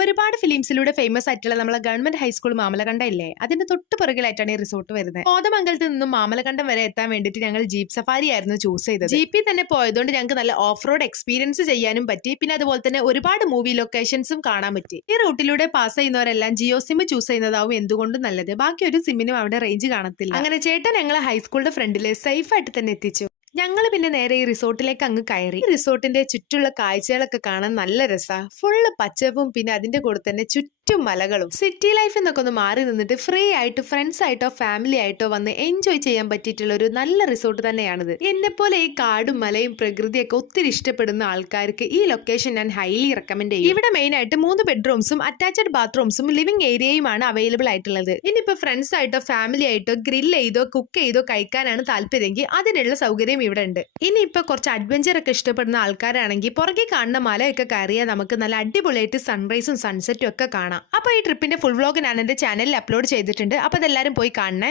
ഒരുപാട് ഫിലിംസിലൂടെ ഫേമസ് ആയിട്ടുള്ള നമ്മളെ ഗവൺമെന്റ് ഹൈസ്കൂൾ മാമലകണ്ഠം ഇല്ലേ, അതിന്റെ തൊട്ട് പുറകിലായിട്ടാണ് ഈ റിസോർട്ട് വരുന്നത്. കോതമംഗലത്ത് നിന്നും മാമലകണ്ഠം വരെ എത്താൻ വേണ്ടിയിട്ട് ഞങ്ങൾ ജീപ്പ് സഫാരി ആയിരുന്നു ചൂസ് ചെയ്തത്. ജീപ്പിൽ തന്നെ പോയതുകൊണ്ട് ഞങ്ങൾക്ക് നല്ല ഓഫ് റോഡ് എക്സ്പീരിയൻസ് ചെയ്യാനും പറ്റി. പിന്നെ അതുപോലെ തന്നെ ഒരുപാട് മൂവി ലൊക്കേഷൻസും കാണാൻ പറ്റി. ഈ റൂട്ടിലൂടെ പാസ് ചെയ്യുന്നവരെല്ലാം ജിയോ സിം ചൂസ് ചെയ്യുന്നതാവും എന്തുകൊണ്ടും നല്ലത്. ബാക്കി ഒരു സിമ്മിനും അവിടെ റേഞ്ച് കാണത്തില്ല. അങ്ങനെ ചേട്ടൻ ഞങ്ങളെ ഹൈസ്കൂളിന്റെ ഫ്രണ്ടിൽ സേഫ് ആയിട്ട് തന്നെ എത്തിച്ചു. ഞങ്ങൾ പിന്നെ നേരെ ഈ റിസോർട്ടിലേക്ക് അങ്ങ് കയറി. ഈ റിസോർട്ടിന്റെ ചുറ്റുള്ള കാഴ്ചകളൊക്കെ കാണാൻ നല്ല രസമാണ്. ഫുള്ള് പച്ചപ്പും പിന്നെ അതിന്റെ കൂടെ തന്നെ ചുറ്റും മലകളും. സിറ്റി ലൈഫ് എന്നൊക്കെ ഒന്ന് മാറി നിന്നിട്ട് ഫ്രീ ആയിട്ട് ഫ്രണ്ട്സ് ആയിട്ടോ ഫാമിലി ആയിട്ടോ വന്ന് എൻജോയ് ചെയ്യാൻ പറ്റിയിട്ടുള്ള ഒരു നല്ല റിസോർട്ട് തന്നെയാണിത്. എന്നെ പോലെ ഈ കാടും മലയും പ്രകൃതിയൊക്കെ ഒത്തിരി ഇഷ്ടപ്പെടുന്ന ആൾക്കാർക്ക് ഈ ലൊക്കേഷൻ ഞാൻ ഹൈലി റെക്കമെൻഡ് ചെയ്യും. ഇവിടെ മെയിൻ ആയിട്ട് 3 ബെഡ്റൂംസും അറ്റാച്ച്ഡ് ബാത്റൂംസും ലിവിംഗ് ഏരിയയുമാണ് അവൈലബിൾ ആയിട്ടുള്ളത്. ഇനിയിപ്പോ ഫ്രണ്ട്സ് ആയിട്ടോ ഫാമിലി ആയിട്ടോ ഗ്രിൽ ചെയ്തോ കുക്ക് ചെയ്തോ കഴിക്കാനാണ് താല്പര്യമെങ്കിൽ അതിനുള്ള സൗകര്യം ഇവിടെ ഉണ്ട്. ഇനിയിപ്പോ കുറച്ച് അഡ്വഞ്ചർ ഒക്കെ ഇഷ്ടപ്പെടുന്ന ആൾക്കാരാണെങ്കിൽ പുറകെ കാണുന്ന മലയൊക്കെ കയറിയാൽ നമുക്ക് നല്ല അടിപൊളിയായിട്ട് സൺറൈസും സൺസെറ്റും ഒക്കെ കാണാം. അപ്പൊ ഈ ട്രിപ്പിന്റെ ഫുൾ വ്ലോഗ് ഞാൻ എന്റെ ചാനലിൽ അപ്ലോഡ് ചെയ്തിട്ടുണ്ട്. അപ്പൊ അതെല്ലാരും പോയി കാണണേ.